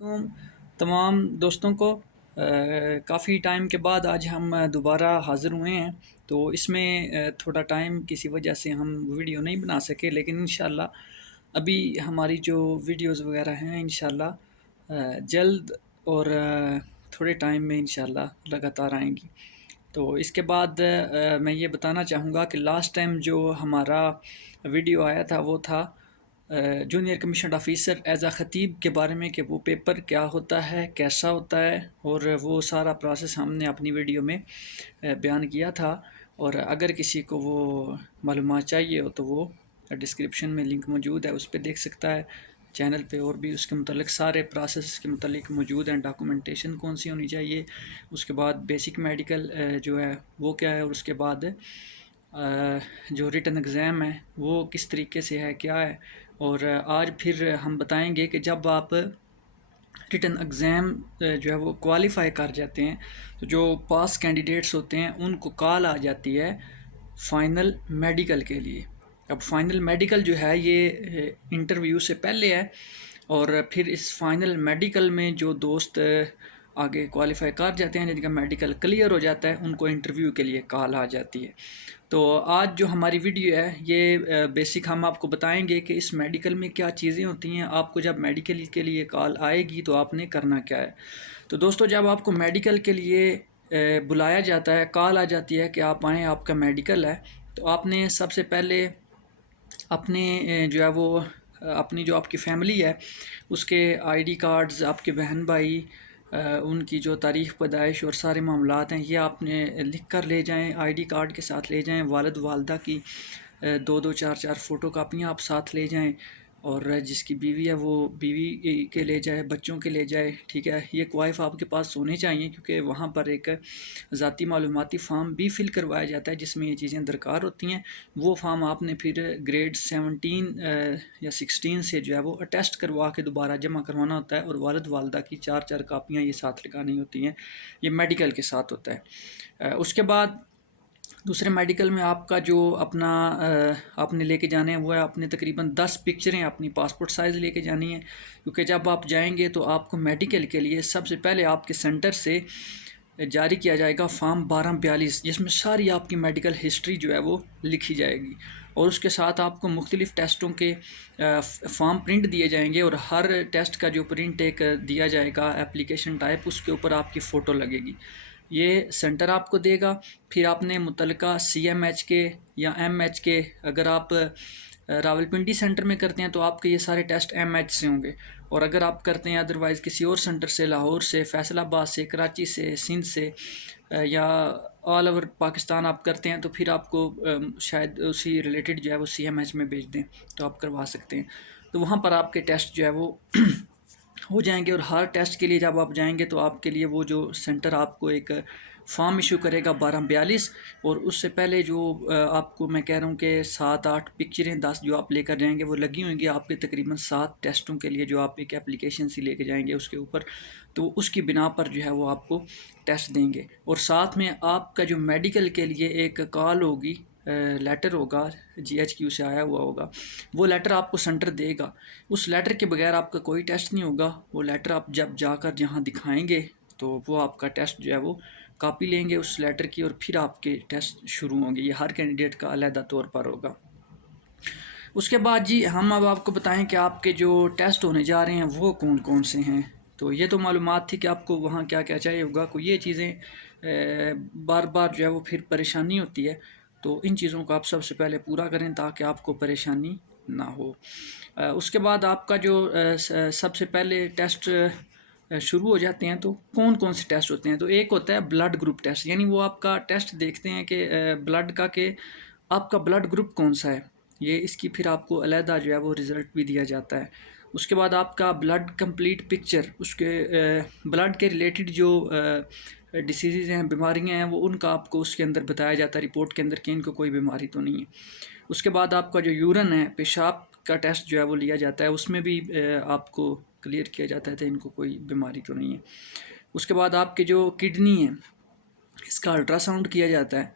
علیکم تمام دوستوں کو کافی ٹائم کے بعد آج ہم دوبارہ حاضر ہوئے ہیں، تو اس میں تھوڑا ٹائم کسی وجہ سے ہم ویڈیو نہیں بنا سکے، لیکن انشاءاللہ ابھی ہماری جو ویڈیوز وغیرہ ہیں انشاءاللہ جلد اور تھوڑے ٹائم میں انشاءاللہ لگاتار آئیں گی۔ تو اس کے بعد میں یہ بتانا چاہوں گا کہ لاسٹ ٹائم جو ہمارا ویڈیو آیا تھا وہ تھا junior commissioned officer as a خطیب کے بارے میں، کہ وہ پیپر کیا ہوتا ہے، کیسا ہوتا ہے، اور وہ سارا پروسیس ہم نے اپنی ویڈیو میں بیان کیا تھا۔ اور اگر کسی کو وہ معلومات چاہیے ہو تو وہ ڈسکرپشن میں لنک موجود ہے، اس پہ دیکھ سکتا ہے۔ چینل پہ اور بھی اس کے متعلق سارے پروسیس کے متعلق موجود ہیں، ڈاکومنٹیشن کون سی ہونی چاہیے، اس کے بعد بیسک میڈیکل جو ہے وہ کیا ہے، اور اس کے بعد جو ریٹن ایگزام ہے وہ کس طریقے سے ہے، کیا ہے۔ اور آج پھر ہم بتائیں گے کہ جب آپ ریٹن ایگزام جو ہے وہ کوالیفائی کر جاتے ہیں تو جو پاس کینڈیڈیٹس ہوتے ہیں ان کو کال آ جاتی ہے فائنل میڈیکل کے لیے۔ اب فائنل میڈیکل جو ہے یہ انٹرویو سے پہلے ہے، اور پھر اس فائنل میڈیکل میں جو دوست آگے کوالیفائی کر جاتے ہیں، جن کا میڈیکل کلیئر ہو جاتا ہے، ان کو انٹرویو کے لیے کال آ جاتی ہے۔ تو آج جو ہماری ویڈیو ہے یہ بیسک ہم آپ کو بتائیں گے کہ اس میڈیکل میں کیا چیزیں ہوتی ہیں، آپ کو جب میڈیکل کے لیے کال آئے گی تو آپ نے کرنا کیا ہے۔ تو دوستو، جب آپ کو میڈیکل کے لیے بلایا جاتا ہے، کال آ جاتی ہے کہ آپ آئیں، آپ کا میڈیکل ہے، تو آپ نے سب سے پہلے اپنے جو ہے وہ اپنی جو آپ کی فیملی ہے اس کے آئی ڈی کارڈز، آپ کے بہن بھائی، ان کی جو تاریخ پیدائش اور سارے معاملات ہیں یہ آپ نے لکھ کر لے جائیں، آئی ڈی کارڈ کے ساتھ لے جائیں۔ والد والدہ کی دو دو چار چار فوٹو کاپیاں آپ ساتھ لے جائیں، اور جس کی بیوی ہے وہ بیوی کے لے جائے، بچوں کے لے جائے، ٹھیک ہے۔ یہ کوائف آپ کے پاس ہونے چاہیے، کیونکہ وہاں پر ایک ذاتی معلوماتی فارم بھی فل کروایا جاتا ہے جس میں یہ چیزیں درکار ہوتی ہیں۔ وہ فارم آپ نے پھر گریڈ 17 یا 16 سے جو ہے وہ اٹیسٹ کروا کے دوبارہ جمع کروانا ہوتا ہے، اور والد والدہ کی چار چار کاپیاں یہ ساتھ لگانی ہوتی ہیں۔ یہ میڈیکل کے ساتھ ہوتا ہے۔ اس کے بعد دوسرے میڈیکل میں آپ کا جو اپنا آپ نے لے کے جانے ہیں وہ ہے اپنے تقریباً 10 پکچریں اپنی پاسپورٹ سائز لے کے جانی ہیں، کیونکہ جب آپ جائیں گے تو آپ کو میڈیکل کے لیے سب سے پہلے آپ کے سینٹر سے جاری کیا جائے گا فارم 1242، جس میں ساری آپ کی میڈیکل ہسٹری جو ہے وہ لکھی جائے گی، اور اس کے ساتھ آپ کو مختلف ٹیسٹوں کے فارم پرنٹ دیے جائیں گے، اور ہر ٹیسٹ کا جو پرنٹ ایک دیا جائے گا اپلیکیشن ٹائپ، اس کے اوپر آپ کی فوٹو لگے گی۔ یہ سینٹر آپ کو دے گا۔ پھر آپ نے متعلقہ سی ایم ایچ کے یا ایم ایچ کے، اگر آپ راولپنڈی سینٹر میں کرتے ہیں تو آپ کے یہ سارے ٹیسٹ ایم ایچ سے ہوں گے، اور اگر آپ کرتے ہیں ادروائز کسی اور سینٹر سے، لاہور سے، فیصل آباد سے، کراچی سے، سندھ سے، یا آل اوور پاکستان آپ کرتے ہیں، تو پھر آپ کو شاید اسی ریلیٹڈ جو ہے وہ سی ایم ایچ میں بھیج دیں تو آپ کروا سکتے ہیں۔ تو وہاں پر آپ کے ٹیسٹ جو ہے وہ ہو جائیں گے، اور ہر ٹیسٹ کے لیے جب آپ جائیں گے تو آپ کے لیے وہ جو سینٹر آپ کو ایک فارم ایشو کرے گا 1242، اور اس سے پہلے جو آپ کو میں کہہ رہا ہوں کہ 7-8 پکچریں 10 جو آپ لے کر جائیں گے وہ لگی ہوئیں گی آپ کے تقریباً 7 ٹیسٹوں کے لیے، جو آپ ایک اپلیکیشن سی لے کے جائیں گے اس کے اوپر، تو اس کی بنا پر جو ہے وہ آپ کو ٹیسٹ دیں گے۔ اور ساتھ میں آپ کا جو میڈیکل کے لیے ایک کال ہوگی، لیٹر ہوگا، جی ایچ کیو سے آیا ہوا ہوگا، وہ لیٹر آپ کو سینٹر دے گا۔ اس لیٹر کے بغیر آپ کا کوئی ٹیسٹ نہیں ہوگا۔ وہ لیٹر آپ جب جا کر جہاں دکھائیں گے تو وہ آپ کا ٹیسٹ جو ہے وہ کاپی لیں گے اس لیٹر کی، اور پھر آپ کے ٹیسٹ شروع ہوں گے۔ یہ ہر کینڈیڈیٹ کا علیحدہ طور پر ہوگا۔ اس کے بعد جی ہم اب آپ کو بتائیں کہ آپ کے جو ٹیسٹ ہونے جا رہے ہیں وہ کون کون سے ہیں۔ تو یہ تو معلومات تھی کہ آپ کو وہاں کیا کیا چاہیے ہوگا، کوئی یہ چیزیں بار بار جو ہے وہ پھر پریشانی ہوتی ہے، تو ان چیزوں کو آپ سب سے پہلے پورا کریں تاکہ آپ کو پریشانی نہ ہو۔ اس کے بعد آپ کا جو سب سے پہلے ٹیسٹ شروع ہو جاتے ہیں، تو کون کون سے ٹیسٹ ہوتے ہیں، تو ایک ہوتا ہے بلڈ گروپ ٹیسٹ، یعنی وہ آپ کا ٹیسٹ دیکھتے ہیں کہ بلڈ کا، کہ آپ کا بلڈ گروپ کون سا ہے، یہ اس کی پھر آپ کو علیحدہ جو ہے وہ رزلٹ بھی دیا جاتا ہے۔ اس کے بعد آپ کا بلڈ کمپلیٹ پکچر، اس کے بلڈ کے ریلیٹڈ جو ڈیسیزز ہیں، بیماریاں ہیں، وہ ان کا آپ کو اس کے اندر بتایا جاتا ہے رپورٹ کے اندر کہ ان کو کوئی بیماری تو نہیں ہے۔ اس کے بعد آپ کا جو یورن ہے، پیشاب کا ٹیسٹ جو ہے وہ لیا جاتا ہے، اس میں بھی آپ کو کلیئر کیا جاتا ہے کہ ان کو کوئی بیماری تو نہیں ہے۔ اس کے بعد آپ کے جو کڈنی ہیں اس کا الٹرا ساؤنڈ کیا جاتا ہے،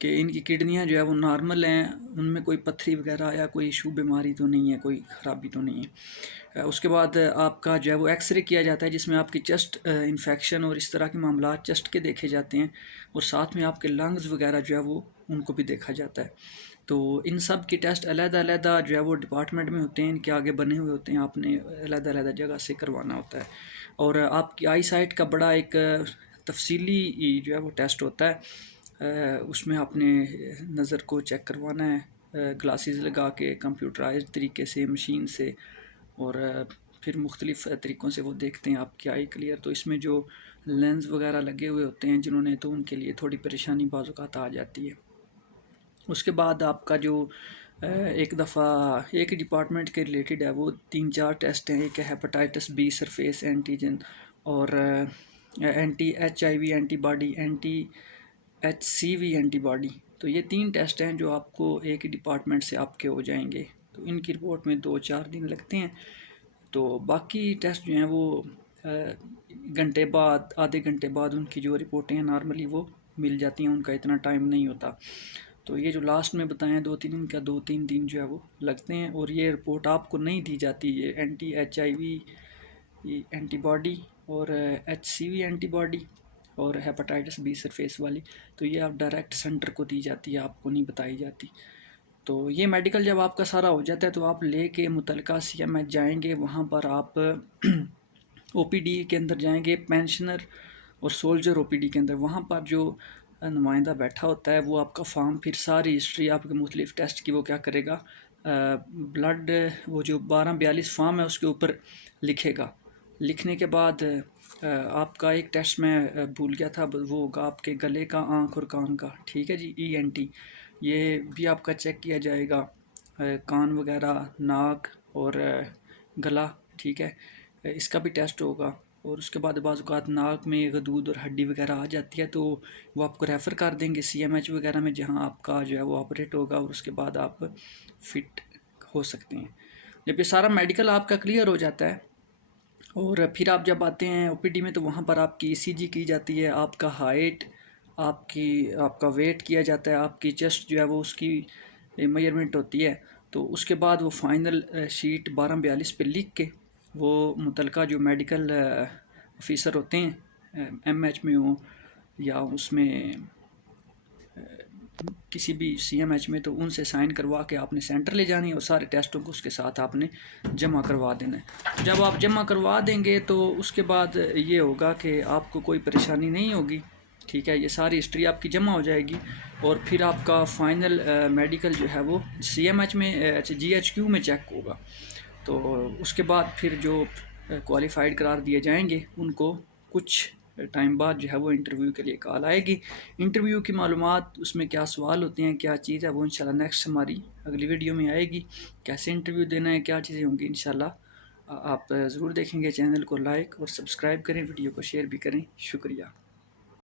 کہ ان کی کڈنیاں جو ہے وہ نارمل ہیں، ان میں کوئی پتھری وغیرہ یا کوئی ایشو بیماری تو نہیں ہے، کوئی خرابی تو نہیں ہے۔ اس کے بعد آپ کا جو ہے وہ ایکس رے کیا جاتا ہے، جس میں آپ کی چیسٹ انفیکشن اور اس طرح کے معاملات چیسٹ کے دیکھے جاتے ہیں، اور ساتھ میں آپ کے لنگز وغیرہ جو ہے وہ ان کو بھی دیکھا جاتا ہے۔ تو ان سب کی ٹیسٹ علیحدہ علیحدہ جو ہے وہ ڈپارٹمنٹ میں ہوتے ہیں، ان کے آگے بنے ہوئے ہوتے ہیں، آپ نے علیحدہ علیحدہ جگہ سے کروانا ہوتا ہے۔ اور آپ کی آئی سائٹ کا بڑا ایک تفصیلی جو ہے وہ ٹیسٹ ہوتا ہے، اس میں آپ نے نظر کو چیک کروانا ہے گلاسز لگا کے، کمپیوٹرائزڈ طریقے سے، مشین سے، اور پھر مختلف طریقوں سے وہ دیکھتے ہیں آپ کی آئی کلیئر۔ تو اس میں جو لینز وغیرہ لگے ہوئے ہوتے ہیں جنہوں نے، تو ان کے لیے تھوڑی پریشانی بعض اوقات آ جاتی ہے۔ اس کے بعد آپ کا جو ایک دفعہ ایک ڈپارٹمنٹ کے ریلیٹڈ ہے، وہ 3-4 ٹیسٹ ہیں۔ ایک ہے ہیپاٹائٹس بی سرفیس اینٹیجن، اور anti H I V antibody body, anti H C V antibody body. تو یہ 3 ٹیسٹ ہیں جو آپ کو ایک ہی ڈپارٹمنٹ سے آپ کے ہو جائیں گے، تو ان کی رپورٹ میں 2-4 دن لگتے ہیں۔ تو باقی ٹیسٹ جو ہیں وہ گھنٹے بعد، آدھے گھنٹے بعد ان کی جو رپورٹیں ہیں نارملی وہ مل جاتی ہیں، ان کا اتنا ٹائم نہیں ہوتا۔ تو یہ جو لاسٹ میں بتائیں 2-3 دن کا، 2-3 دن جو ہے وہ لگتے ہیں، اور یہ رپورٹ آپ کو نہیں دی جاتی، یہ anti H I V antibody باڈی اور ایچ سی وی اینٹی باڈی اور ہیپاٹائٹس بی سرفیس والی، تو یہ آپ ڈائریکٹ سینٹر کو دی جاتی ہے، آپ کو نہیں بتائی جاتی۔ تو یہ میڈیکل جب آپ کا سارا ہو جاتا ہے تو آپ لے کے متعلقہ سی ایم ایچ جائیں گے، وہاں پر آپ او پی ڈی کے اندر جائیں گے، پینشنر اور سولجر او پی ڈی کے اندر، وہاں پر جو نمائندہ بیٹھا ہوتا ہے وہ آپ کا فارم، پھر ساری ہسٹری آپ کے مختلف ٹیسٹ کی وہ کیا کرے گا، بلڈ، وہ جو 1242 فارم ہے اس کے اوپر لکھے گا۔ لکھنے کے بعد آپ کا ایک ٹیسٹ میں بھول گیا تھا، وہ ہوگا آپ کے گلے کا، آنکھ اور کان کا، ٹھیک ہے جی، ای این ٹی، یہ بھی آپ کا چیک کیا جائے گا، کان وغیرہ، ناک اور گلا، ٹھیک ہے، اس کا بھی ٹیسٹ ہوگا۔ اور اس کے بعد بعض اوقات ناک میں غدود اور ہڈی وغیرہ آ جاتی ہے، تو وہ آپ کو ریفر کر دیں گے سی ایم ایچ وغیرہ میں، جہاں آپ کا جو ہے وہ آپریٹ ہوگا، اور اس کے بعد آپ فٹ ہو سکتے ہیں۔ جب یہ سارا میڈیکل آپ کا کلیئر ہو جاتا ہے، اور پھر آپ جب آتے ہیں او پی ڈی میں، تو وہاں پر آپ کی ای سی جی کی جاتی ہے، آپ کا ہائٹ، آپ کا ویٹ کیا جاتا ہے، آپ کی چیسٹ جو ہے وہ اس کی میجرمنٹ ہوتی ہے۔ تو اس کے بعد وہ فائنل شیٹ 1242 پہ لکھ کے، وہ متعلقہ جو میڈیکل آفیسر ہوتے ہیں، ایم ایچ میں ہوں یا اس میں کسی بھی سی ایم ایچ میں، تو ان سے سائن کروا کے آپ نے سینٹر لے جانی ہے، اور سارے ٹیسٹوں کو اس کے ساتھ آپ نے جمع کروا دینا ہے۔ جب آپ جمع کروا دیں گے تو اس کے بعد یہ ہوگا کہ آپ کو کوئی پریشانی نہیں ہوگی، ٹھیک ہے، یہ ساری ہسٹری آپ کی جمع ہو جائے گی، اور پھر آپ کا فائنل میڈیکل جو ہے وہ سی ایم ایچ میں، جی ایچ کیو میں چیک ہوگا۔ تو اس کے بعد پھر جو کوالیفائڈ قرار دیے جائیں گے، ان کو کچھ ٹائم بعد جو ہے وہ انٹرویو کے لیے کال آئے گی۔ انٹرویو کی معلومات، اس میں کیا سوال ہوتے ہیں، کیا چیز ہے، وہ انشاءاللہ نیکسٹ ہماری اگلی ویڈیو میں آئے گی، کیسے انٹرویو دینا ہے، کیا چیزیں ہوں گی، انشاءاللہ آپ ضرور دیکھیں گے۔ چینل کو لائک اور سبسکرائب کریں، ویڈیو کو شیئر بھی کریں۔ شکریہ۔